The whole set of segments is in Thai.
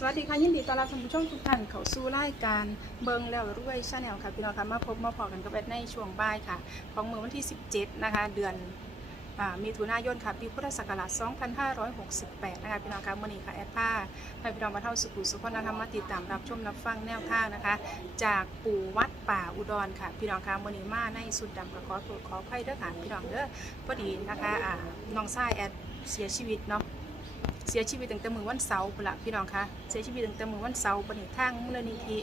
สวัสดีค่ะ ยินดีต้อนรับท่านผู้ชมทุกท่านเข้าสู่รายการเบิงแล้วรวยชาแนลค่ะพี่น้องค่ะมาพบมาพอกันกับแอดในช่วงบ่ายค่ะ ของมือวันที่ 17 นะคะ เดือนอมีถุนายนค่ะปีพุทธศักราช 2568 นะคะพี่น้องค่ะมื่อนี้ค่ะแอดผ้าให้พี่น้องมาเท่าสุขุสุขนะคะมาติดตามรับชมรับฟังแนวทางนะคะ จากปู่วัดป่าอุดรค่ะพี่น้องค่ะมื่อนี้มาในสุดดำกับขอโทษขออภัยเด้อค่ะพี่น้องเด้อพอดีนะคะน้องชายแอดเสียชีวิตเนาะ เสียชีวิตตั้งแต่มือวันเสาร์พุ่นละพี่น้องคะเสียชีวิตตั้งแต่มือวันเสาร์ปนิทางมูลนิธิ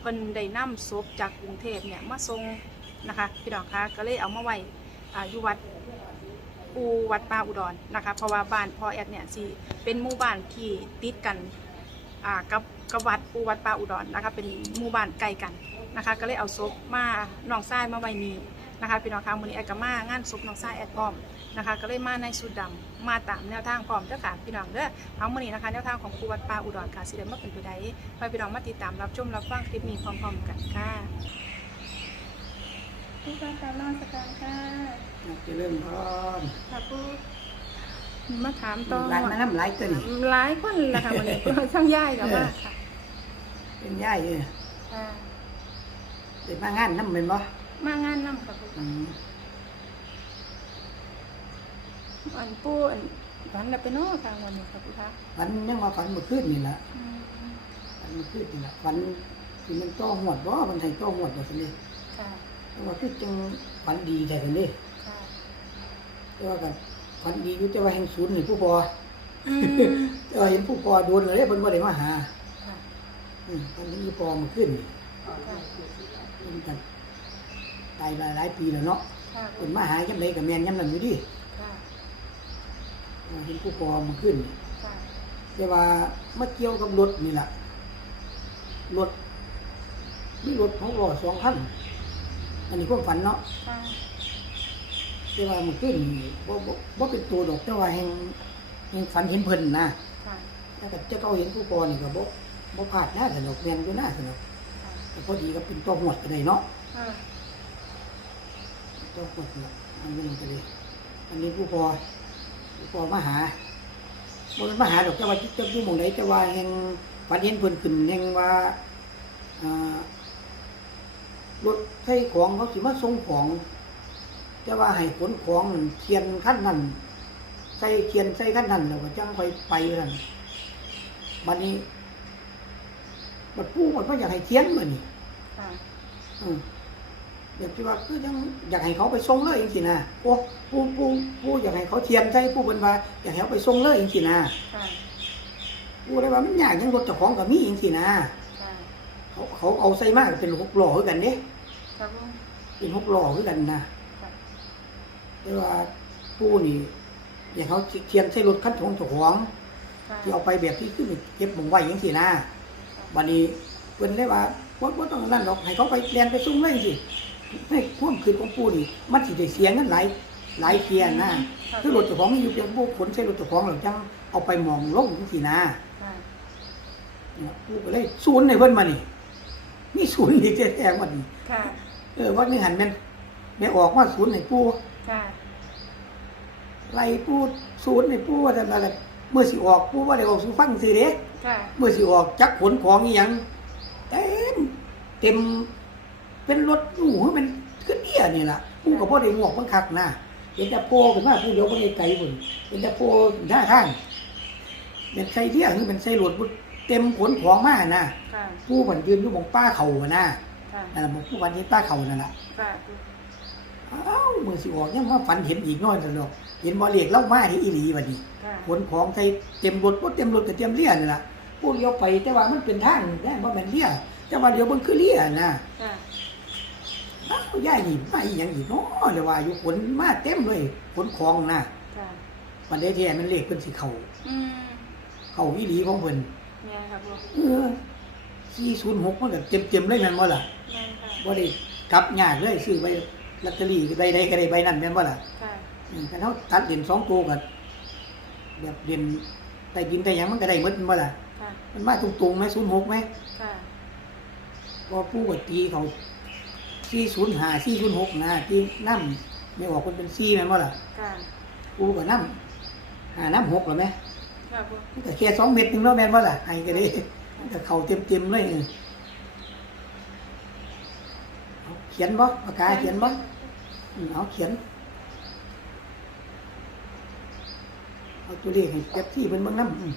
เพิ่นได้นำศพจากกรุงเทพเนี่ยมาส่งนะคะพี่น้องคะก็เลยเอามาไว้อ่าอยู่วัดปูวัดป่าอุดรนะคะเพราะว่าบ้านพ่อแอดเนี่ยสิเป็นหมู่บ้านที่ติดกันกับกับวัดปูวัดป่าอุดรนะคะเป็นหมู่บ้านใกล้กันนะคะก็เลยเอาศพมาน้องทรายมาไว้นี่นะคะพี่น้องคะมื้อนี้แอดก็มางานศพน้องทรายแอดพร้อม นะคะ ก็เลยมาในสูตรดำมาตามแนวทางพร้อมเด้อค่ะพี่น้องเด้อเอามื่อนี้นะคะ แนวทางของครูวัดป่าอุดรค่ะสิเดมาเป็นผู้ใดไปพี่น้องมาติดตามรับชมรับฟังคลิปนี้พร้อม ๆ กันค่ะผู้การการนอนสการค่ะเจะเริ่มพร้อมค่ะผู้มาถามต่อร้านมาน้ำไหลายตัวนี้หลายคนแหละค่ะวันนี้ช่างย่ายกับว่าค่ะ เป็นย่ายเลยค่ะเด็มางานน้ำเป็นบ่มางานนํค่ะผู้อืม อันปูอันวันละเป็นโน้ทางวันนี้ค่ะผู้คะฝันยังว่าฝันเมื่อคืนนี่แหละอืมฝันเมื่อคืนนี่แหละฝันที่มันโตหวดบ่มันไทยโตหวดแบบนี้ค่ะแต่ว่าคือจังฝันดีแต่กันนี่ค่ะแต่ว่ากันฝันดีอยู่แต่ว่าแห่งศูนย์นี่ผู้พออืมแต่ว่าเห็นผู้พอโดนเลยเพิ่นบ่ได้มาหาค่ะอืมฝันเห็นผู้พอเมื่อคืนนี่ค่ะเพิ่นกันตายหลายหลายปีแล้วเนาะค่ะเพิ่นมาหาจังไดก็แม่นยามนั้นอยู่ดิค่ะ เห็นผู้พอเมื่อคืนนี่ค่ะแต่ว่ามาเกี่ยวกับรถนี่แหละรถมีรถของรอสองคันอันนี้ความฝันเนาะค่ะแต่ว่ามันขึ้นนี่บ่บ่บ่เป็นตัวดอกแต่ว่าแห่งแห่งฝันเห็นเพิ่นนะค่ะแล้วก็เจ้าเก่าเห็นผู้กรนี่ก็บ่บ่พลาดนะสนุกแม่นอยู่นะสนุกค่ะแต่พอดีก็เป็นตัวหวดก็ได้เนาะค่ะตัวหวดนี่อันนี้ก็เลยอันนี้ผู้พอผู้ พอมาหาบ่เป็นมาหาดอกแต่ว่าจะอยู่หม่องใดแต่ว่าแห่งฝันเห็นเพิ่นขึ้นแห่งว่าอ่ารถใส่ของเขาสิมาส่งของ แต่ว่าให้ขนของนั่นเคียนขั้นนั้นใส่เคียนใส่ขั้นนั้นแล้วก็จังไปไปนั่นบัดนี้บัดปู่บัดว่าอยากให้เคียนมานี่ค่ะอืมอ ยากที่ว่าคือยังอยากให้เขาไปส่งเลยจริงๆนะโอ้ปู่ปู่ปู่อยากให้เขาเทียนใส่ปู่เป็นว่าอยากให้เขาไปส่งเลยจริงๆนะค่ะปู่เลยว่ามันยากยังรถเจ้าของก็มีจริงๆนะค่ะเขาเขาเอาใส่มากเป็นหกล้อคือกันเด้ครับผมเป็นหกล้อคือกันนะค่ะแต่ว่าผู้นี่อย่างเขาเทียนใส่รถคันของเจ้าของค่ะที่เอาไปแบบที่ขึ้นเก็บหมองไว้อย่างสี่นะบัดนี้เพิ่นได้ว่าว่าว่าต้องนั่นหรอกให้เขาไปเรียนไปซุ้มเลยสิ ให้ความคืนของผู้นี่ มันสิได้เสียเงินหลายหลายเทียนนะค่ะคือรถเจ้าของนี่อยู่เพียงผู้ขนใส่รถเจ้าของหลังจังเอาไปหมองลงอย่างสี่นะค่ะเนี่ยผู้ก็เลยศูนย์ในเพิ่นมานี่นี่ศูนย์อีกแท้ๆมันนี่ค่ะเออว่านี่หันแม่นแม่ออกมาศูนย์ในผู้ค่ะไล่ปูศูนย์ในปูว่าแต่ละเมื่อสิออกปูว่าได้ออกสู่ฟังสิเด้ค่ะเมื่อสิออกจักขนของอีหยังเต็มเต็ม เป็นรถหนูเป็นขึ้นเดียนี่ล่ะปูก็บ่ได้งอกบังคักนะเห็นแต่โพขึ้นมาปูเดียวบ่ได้ไกลพุ่นเป็นแต่โพหน้าทางเป็นใส่เดียคือเป็นใส่รถพุ่นเต็มขนของมานะค่ะปูผันยืนอยู่บงป้าเขาอะนะค่ะนั่นล่ะบอกปูวันนี้ป้าเขานั่นล่ะค่ะเอ้ามือสิออกยังมาฝันเห็นอีกน้อยซั่นดอกเห็นบ่เรียกเล่ามาที่อีหลีบัดนี้ค่ะขนของใส่เต็มรถบ่เต็มรถก็เต็มเลี่ยนี่ล่ะพูดเลี้ยวไปแต่ว่ามันเป็นทางนะบ่แม่นเลี่ยแต่ว่าเดี๋ยวมันคือเลี่ยนะ ค่ะอ้าวยายนี่มาอีหยังอีกเนาะเดี๋ยวว่าอยู่ขนมาเต็มเลยขนของนะค่ะมันได้แท้มันเลขเพิ่นสิเข้าอืมเข้าอีหลีของเพิ่นแม่ครับผมเออ406มันก็เต็มๆเลยแม่นบ่ล่ะแม่ค่ะบ่ได้กลับยากเลยซื้อใบลอตเตอรี่ใบใดก็ได้ใบนั้นแม่นบ่ล่ะ ค่ะอืมคันเฮาตัดเหรียญสองตัวก็แบบเหรียญใต้ดินใต้หยังมันก็ได้หมดแม่นบ่ล่ะค่ะมันมาตรงๆไหม06ไหมค่ะพอผู้กตีเขา สี่ศูนย์หาสี่ศูนย์หกนะที่น้ำไม่ออกคนเป็นสี่แม่นว่าล่ะค่ะผู้ก็น้ำหาน้ำหกหรอไหมครับผมมันก็แค่สองเม็ดหนึงเนาะแม่นว่าล่ะไอ้ก็ได้มันจะเข่าเต็มๆเลยเอาเขียนบ่ปากกาเขียนบ่อืมเอาเขียนเอาตัวเลขให้เจ็บที่เป็นเบิ่งน้ำอืม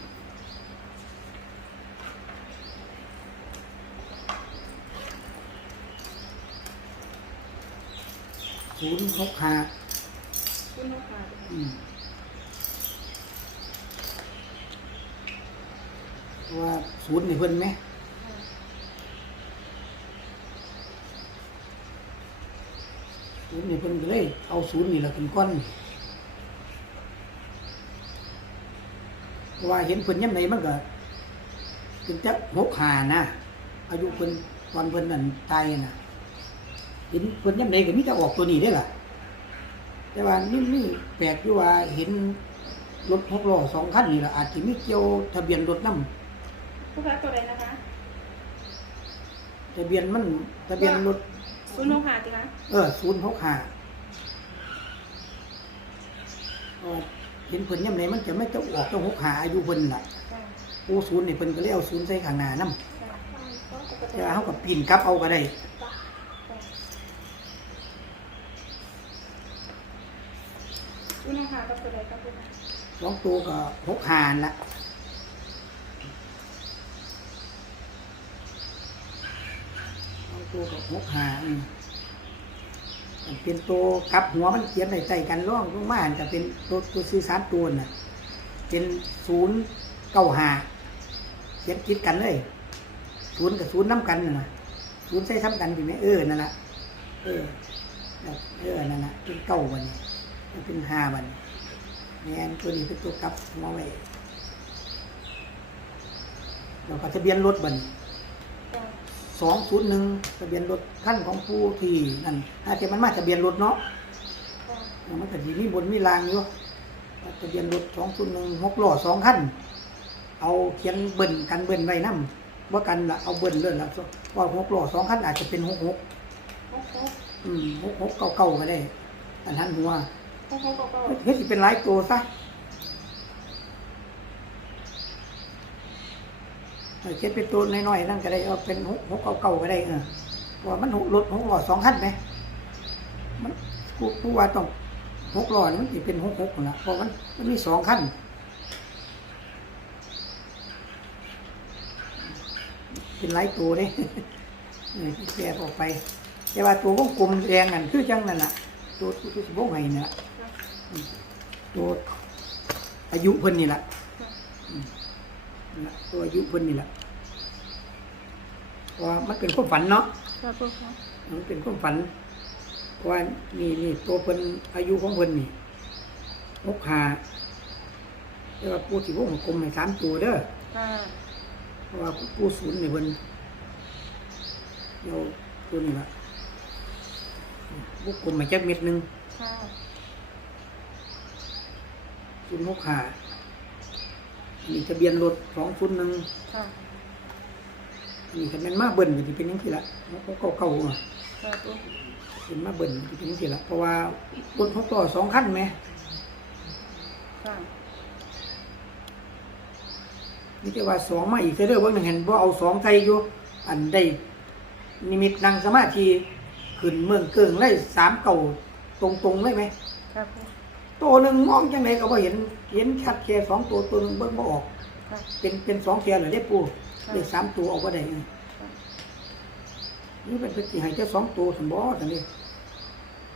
ศูนย์หกห้าคุณลูกค้าอืมเพราะว่าศูนย์นี่เพิ่นไหมศูนย์นี่เพิ่นก็เลย เอาศูนย์นี่ละเป็นก้อนเพราะว่าเห็นเพิ่นย่ำไหนมันก็เป็นจะหกหานะอายุเพิ่นตอนเพิ่นนั่นตายน่ะ เห็นเพิ่นย่ำไหนก็มีแต่ออกตัวนี้ได้อล่ะ แต่ว่านี่นี่แปลกอยู่ว่าเห็นรถหกล้อสองคันนี่ละอาจจะมีเกี่ยวทะเบียนรถนํผู้ค้าตัวใดนะคะทะเบียนมันทะเบียนรถคุณลูกค้าสิคะเออศูนย์หกห้าเห็นเพิ่นย่ำไหนมันจะไม่ต้องออกต้องหกหาอายุเพิ่นล่ะค่ะผู้ศูนย์นี่เพิ่นก็เลยเอาศูนย์ใส่ข้างหน้านํค่ะแต่ว่าเฮากับปีนกลับเอาก็ได้ คุณลูกค้ากับตัวใดครับคุณสองตัวก็หกหานละสองตัวก็หกหาอืมมันเป็นตัวกลับหัวมันเขียนในใจกันร่องลงมาอันจะเป็นตัวตัวสื่อสารตัวน่ะ เป็นศูนย์เก้าหาเขียนคิดกันเลยศูนย์กับศูนย์น้ำกันน่ะนะศูนย์ใช้ซ้ำกันถูกไหมเออนั่นแหละเออเออนั่นแหละเป็นเก้าวันนี้ เป็นห้าวันนี้แมนตัวนี้เป็นตัวกลับหัวไว้เราก็ทะเบียนรถบัดนค่ะสองศูนย์หนึ่งทะเบียนรถขั้นของผู้ที่นั่นอาจจะมันมาทะเบียนรถเนาะค่ะมันก็ดีมีบนมีรางอยู่ทะเบียนรถสองศูนย์หนึ่งหกล้อสองขั้นเอาเขียนเบิ่นกันเบิ่นไว้นํว่ากันละเอาเบิ่นเลยละว่าหกล้อสองขั้นอาจจะเป็นหกหกหกหกอืมหกหกเก้าเก้าก็ได้อันนั้นหัวหกหก เก้าเก้าเฮ้ยสิเป็นหลายตัวซะเออเก็บเป็นตัวน้อยๆนั่นก็ได้เอาเป็นหกหกเก่าๆก็ได้เออเพราะว่ามันหกรถหกหล้อสองคันไหมมันผู้ว่าต้องหกหล้อนี่มันเป็นหกหกนะเพราะมันมันมีสองคันเป็นหลายตัวเลยนี่แยกออกไปแต่ว่าตัววงกลมแดงนั่นคือจังนั่นน่ะตัวตัวที่วงไห้นี่ล่ะ ตัวอายุเพิ่นนี่แหละอืมนั่นล่ะตัวอายุเพิ่นนี่แหละเพราะว่ามันเป็นความฝันเนาะค่ะผู้ค้ามันเป็นความฝันเพราะว่านี่นี่ตัวเพิ่นอายุของเพิ่นนี่หกหาแต่ว่าปูที่วงกลมให้สามตัวเด้อค่ะเพราะว่าปูศูนย์นี่เพิ่นเราตัวนี้ละวงกลมมาจักเม็ดหนึ่งค่ะ ศูนย์หกหามีทะเบียนรถสองศูนย์หนึ่งค่ะนี่คันแม่นมาเบิ่นก็สิเป็นจังซี่ละเขาเก่าๆอะค่ะผู้เป็นมาเบิ่นก็สิเป็นจังซี่ละเพราะว่ารถหกล้อสองคันแหมค่ะนี่แต่ว่าสองมาอีกเด้อเบิ่งหนึ่งเห็นบ่เอาสองใส่อยู่อันได้นิมิตนั่งสมาธิขึ้นเมืองเกิงเลยสามเก่าตรงๆเลยไหมค่ะผู้ ตัวหนึงมองจังไดก็บ่เห็น เห็นชัดแค่สองตัวตัวหนึงเบิ่งบ่ออก ค่ะ เป็นเป็นสองเทียเหรอเด้ปูค่ะ เลขสามตัวออกบ่ได้เออค่ะนี่เป็นพฤติให้เจ้าสองตัวสันบ่สันนี่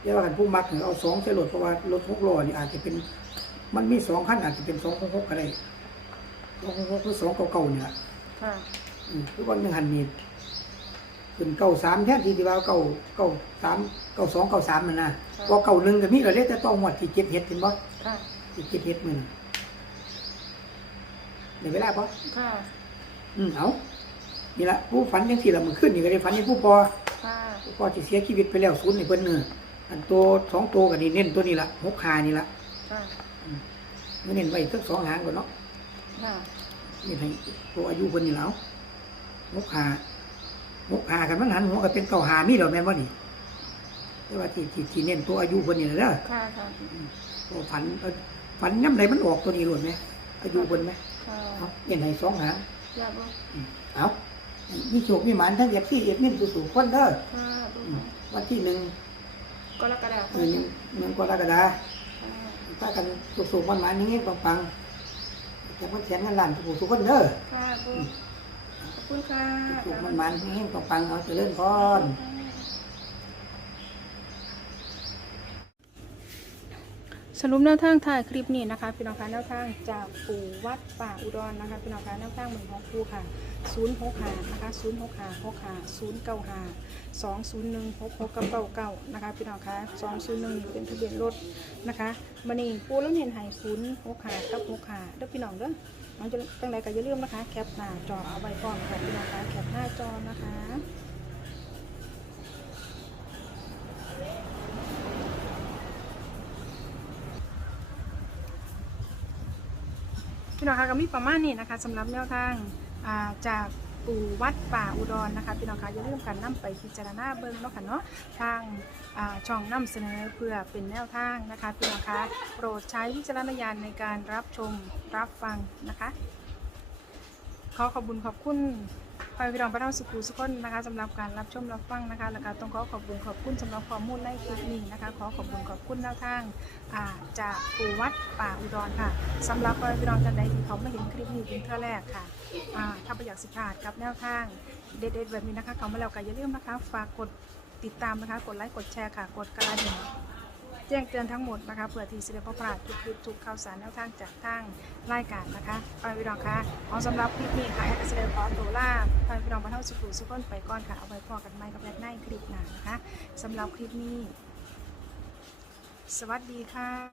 เรียกว่ากันผู้มักเนี่ยเอาสองใส่รถเพราะว่ารถหกล้อนี่อาจจะเป็น มันมีสองขั้นอาจจะเป็นสองหกหกก็ได้สองหกหกคือสองเก่าๆเนี่ยค่ะ อืมคือวันหนึ่งหันนี่ ขึ้นเก้าสามแทนที่ที่ว่าเก้าเก้าสามเก้าสองเก้าสามมันนะพอเก้าหนึ่งก็มีเราเรียกแต่ต้องหมดที่เจ็ดเฮ็ดเห็นบ่ค่ะที่เจ็ดเฮ็ดมือนะในเวลาปะค่ะอืมเอานี่ละผู้ฝันยังสี่ละมันขึ้นนี่ก็ได้ฝันยังผู้พอค่ะก็ที่เสียชีวิตไปแล้วศูนย์ในเพิ่นเนื้ออันตัวสองตัวกันนี่เน้นตัวนี้ละหกขานี่ละค่ะไม่เน้นไว้สักสองหางก่อนเนาะค่ะนี่ให้ตัวอายุเพิ่นนี่แล้วหกขา หกขากันมันหันหัวก็เป็นเก่าหามีแล้วแม่นบ่นี่แต่ว่าที่ที่ที่เน้นตัวอายุเพิ่นนี่แหละเด้อค่ะค่ะตัวฝันเอ้อฝันย่ำใดมันออกตัวนี้หลดไหมอายุเพิ่นไหมค่ะเอาเน้นให้สองหางอย่าบ่เอามีโชคมีหมานทั้งเอฟซีเอฟมินสู่ๆคนเด้อค่ะดูอืมวันที่หนึ่งก็แล้วก็แล้วเออหนึ่งหนึ่งกรกฎาคมถ้ากันสุกๆมันหมานๆอย่างงี้ปังๆจะมาเขียนกันล้านสู่ๆคนเด้อค่ะดูขอบ คุณค่ะสุกๆมันหมานๆอย่างงี้ปังๆเอาเจริญพรสรุปแนวทางถ่ายคลิปนี้นะคะพี่น้องคะแนวทางจากปู่วัดป่าอุดรนะคะพี่น้องคะแนวทางเหมือนของครูค่ะ0 6หานะคะ0 6หา6หา0 9หา2 0 1 6 6กับ9 9นะคะพี่น้องคะ2 0 1เป็นทะเบียนรถนะคะมันนี่ปูแล้วเห็นใหาย0 6หากับ6หาเด้อพี่น้องเด้อ น้องจะตั้งใดก็อย่าลืมนะคะ แคปหน้าจอเอาไว้ก่อนค่ะพี่น้องคะแคปหน้าจอนะคะพี่น้องคะก็มีประมาณนี้นะคะสำหรับแนวทางจาก ปู่วัดป่าอุดรนะคะพี่น้องคะอย่าลืมกันนํไปพิจารณาเบิ้งเนาะค่ะเนาะทางช่องนํเสนอเพื่อเป็นแนวทางนะคะพี่น้องคะโปรดใช้วิจารณญาณในการรับชมรับฟังนะคะ ขอขอบคุณขอบคุณ ไปพี่น้องพระเจ้าสุขุสุขคนนะคะสำหรับการรับชมรับฟังนะคะแล้วก็ต้องขอขอบคุณขอบคุณสำหรับข้อมูลในคลิปนี้นะคะ ขอขอบคุณขอบคุณแนวทางอ่าจากปู่วัดป่าอุดรค่ะสำหรับพี่น้องท่านใดที่เขาไม่เห็นคลิปนี้เป็นเท่าแรกค่ะถ้าประอยากสิขาดกับแนวทางเด็ดๆแบบนี้นะคะเขามาแล้วก็อย่าลืมนะคะ ฝากกดติดตามนะคะ กดไลค์กดแชร์ค่ะ กดกระดิ่ง แจ้งเตือนทั้งหมดนะคะเพื่อที่จะได้พบปราดทุกคลิปทุกข่าวสารแนวทางจากทางรายการนะคะไปพี่น้องค่ะเอาสำหรับคลิปนี้ค่ะแอดเซลขอตัวลาไปพี่น้องมาเท่าสุขุสุขคนไปก่อนค่ะเอาไว้พอกันใหม่กับแอดในคลิปหน้านะคะสำหรับคลิปนี้ สวัสดีค่ะ